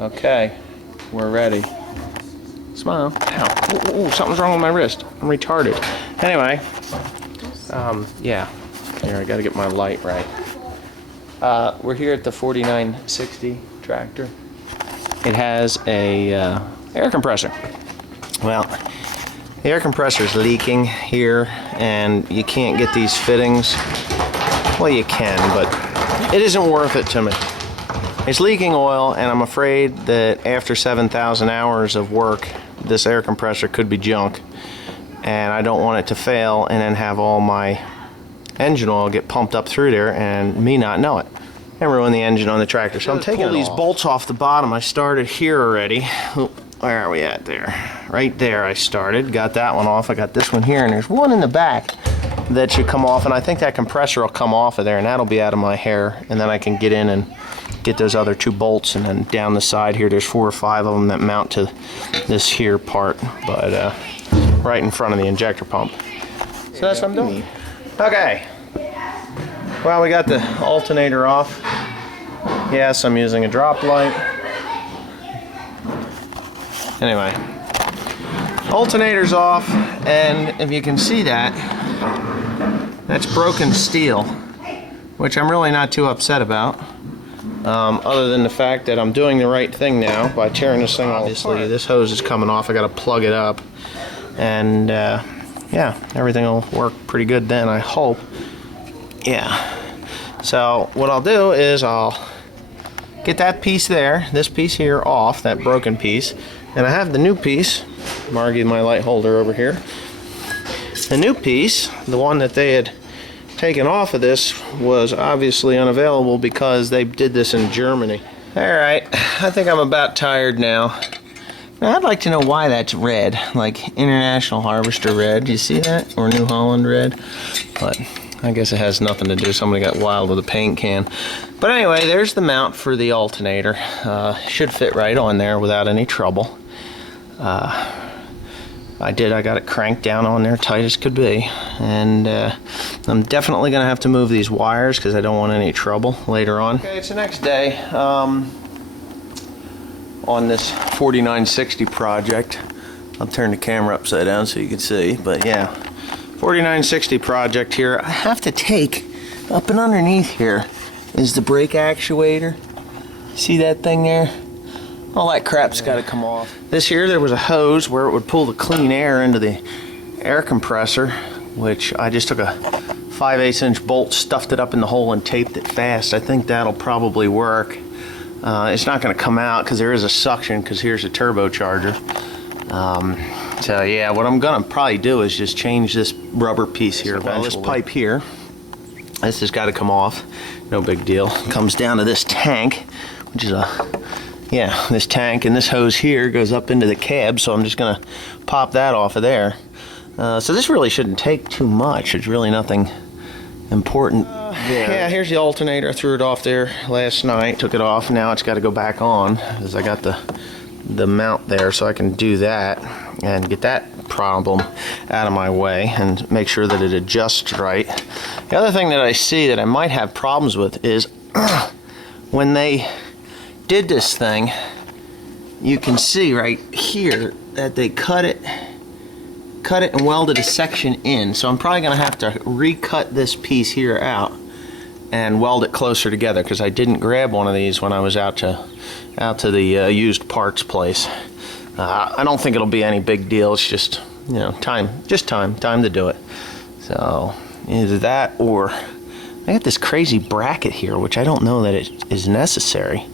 Okay, we're ready. Smile. Ow. Ooh, something's wrong with my wrist. I'm retarded. Anyway, yeah. Here, I gotta get my light right. We're here at the 4960 tractor. It has a air compressor. Well, the air compressor is leaking here, and you can't get these fittings. Well, you can, but it isn't worth it to me. It's leaking oil, and I'm afraid that after 7,000 hours of work, this air compressor could be junk, and I don't want it to fail and then have all my engine oil get pumped up through there and me not know it and ruin the engine on the tractor. So I'm taking these bolts off the bottom. I started here already. Where are we at there? Right there I started. Got that one off. I got this one here, and there's one in the back that should come off, and I think that compressor will come off of there, and that'll be out of my hair, and then I can get in and get those other two bolts, and then down the side here there's 4 or 5 of them that mount to this here part, but right in front of the injector pump. So that's what I'm doing. Okay, well, we got the alternator off. Yes, I'm using a drop light. Anyway, alternator's off, and if you can see that, that's broken steel, which I'm really not too upset about. Other than the fact that I'm doing the right thing now by tearing this thing off. Obviously, this hose is coming off. I got to plug it up, and yeah, everything will work pretty good then, I hope. Yeah. So what I'll do is I'll get that piece there, this piece here off, that broken piece, and I have the new piece. Margie, my light holder over here. The new piece, the one that they had taken off of this, was obviously unavailable because they did this in Germany. Alright, I think I'm about tired now. Now I'd like to know why that's red, like International Harvester red. Do you see that? Or New Holland red? But I guess it has nothing to do. Somebody got wild with a paint can. But anyway, there's the mount for the alternator. Should fit right on there without any trouble. I got it cranked down on there tight as could be, and I'm definitely gonna have to move these wires because I don't want any trouble later on. Okay, it's the next day on this 4960 project. I'll turn the camera upside down so you can see, but yeah, 4960 project here. I have to take up and underneath here is the brake actuator. See that thing there? All that crap's got to come off. This here, there was a hose where it would pull the clean air into the air compressor, which I just took a 5/8 inch bolt, stuffed it up in the hole, and taped it fast. I think that'll probably work. It's not going to come out because there is a suction, because here's a turbocharger. So yeah, what I'm going to probably do is just change this rubber piece here eventually. This pipe here, this has got to come off. No big deal. It comes down to this tank, which is this tank, and this hose here goes up into the cab, so I'm just gonna pop that off of there. So this really shouldn't take too much. It's really nothing important there. Yeah, here's the alternator. I threw it off there last night, took it off. Now it's got to go back on because I got the mount there, so I can do that and get that problem out of my way and make sure that it adjusts right. The other thing that I see that I might have problems with is when they did this thing, you can see right here that they cut it and welded a section in. So I'm probably gonna have to recut this piece here out and weld it closer together, because I didn't grab one of these when I was out to the used parts place. I don't think it'll be any big deal. It's just, you know, time to do it. So either that, or I got this crazy bracket here, which I don't know that it is necessary.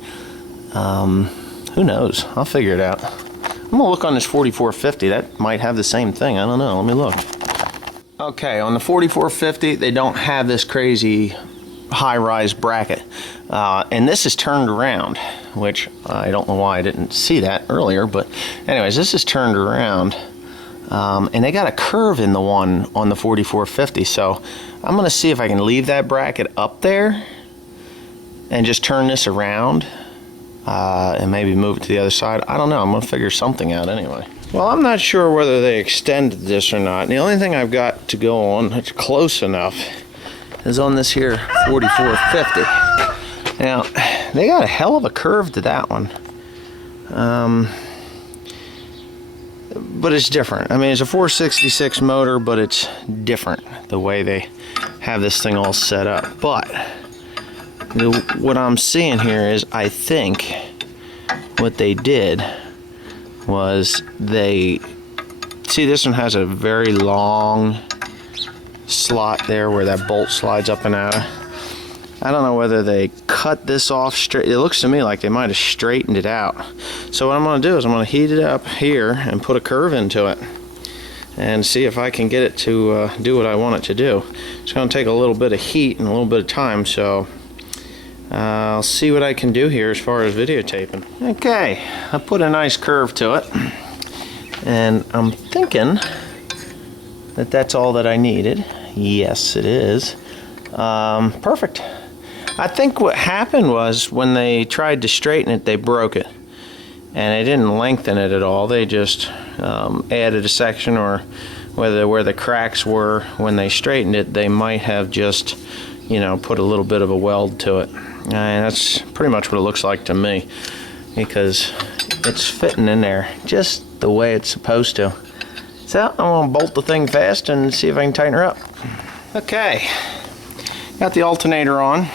Who knows? I'll figure it out. I'm gonna look on this 4450. That might have the same thing. I don't know. Let me look. Okay, on the 4450, they don't have this crazy high-rise bracket, and this is turned around, which I don't know why I didn't see that earlier. But anyways, this is turned around, and they got a curve in the one on the 4450. So I'm gonna see if I can leave that bracket up there and just turn this around. And maybe move it to the other side. I don't know. I'm gonna figure something out anyway. Well, I'm not sure whether they extended this or not. And the only thing I've got to go on that's close enough is on this here 4450. Now, they got a hell of a curve to that one. But it's different. I mean, it's a 466 motor, but it's different the way they have this thing all set up. But what I'm seeing here is, I think what they did was they see, this one has a very long slot there where that bolt slides up and out. I don't know whether they cut this off straight. It looks to me like they might have straightened it out. So what I'm going to do is I'm going to heat it up here and put a curve into it and see if I can get it to do what I want it to do. It's going to take a little bit of heat and a little bit of time, so I'll see what I can do here as far as videotaping. Okay, I put a nice curve to it, and I'm thinking that that's all that I needed. Yes, it is. Perfect. I think what happened was when they tried to straighten it, they broke it, and they didn't lengthen it at all. They just added a section, or where the cracks were when they straightened it, they might have just, you know, put a little bit of a weld to it. And that's pretty much what it looks like to me, because it's fitting in there just the way it's supposed to. So I'm going to bolt the thing fast and see if I can tighten her up. Okay, got the alternator on.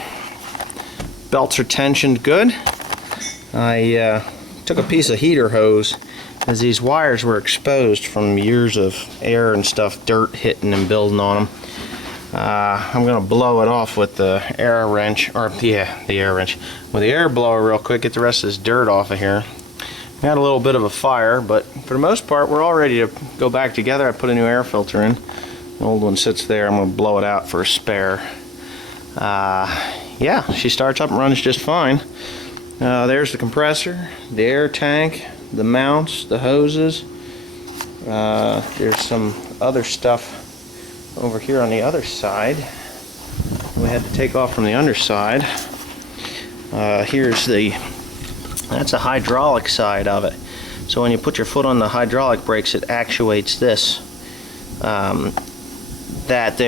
Belts are tensioned good. I took a piece of heater hose, as these wires were exposed from years of air and stuff, dirt hitting and building on them. I'm going to blow it off with the air wrench, or yeah, the air wrench, with the air blower real quick, get the rest of this dirt off of here. Got a little bit of a fire, but for the most part we're all ready to go back together. I put a new air filter in. The old one sits there. I'm going to blow it out for a spare. Yeah, she starts up and runs just fine. There's the compressor, the air tank, the mounts, the hoses. There's some other stuff over here on the other side we had to take off from the underside. That's the hydraulic side of it. So when you put your foot on the hydraulic brakes, it actuates this. That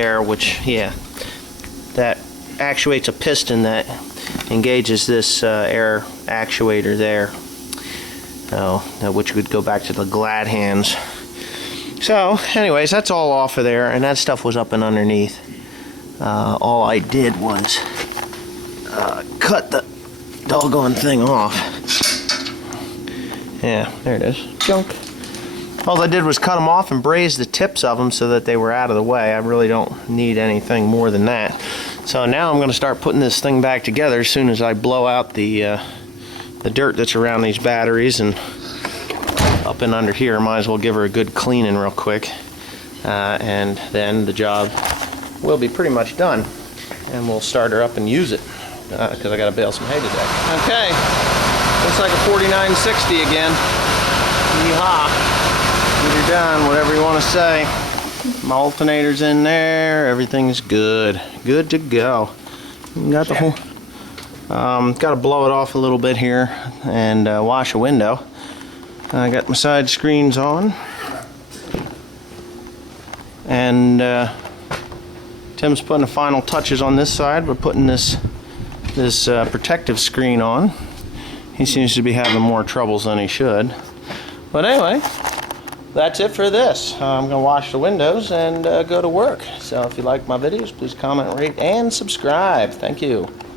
actuates a piston that engages this air actuator there. Which would go back to the glad hands. So anyways, that's all off of there, and that stuff was up and underneath. All I did was cut the doggone thing off. Yeah, there it is. Junk. All I did was cut them off and braze the tips of them so that they were out of the way. I really don't need anything more than that. So now I'm going to start putting this thing back together as soon as I blow out the dirt that's around these batteries and up and under here. Might as well give her a good cleaning real quick, and then the job will be pretty much done, and we'll start her up and use it, because I got to bale some hay today. Okay, looks like a 4960 again. Yeehaw. Get her done, whatever you want to say. My alternator's in there, everything's good to go. Got the whole got to blow it off a little bit here and wash a window. I got my side screens on, and Tim's putting the final touches on this side. We're putting this protective screen on. He seems to be having more troubles than he should. But anyway, that's it for this. I'm going to wash the windows and go to work. So if you like my videos, please comment, rate, and subscribe. Thank you.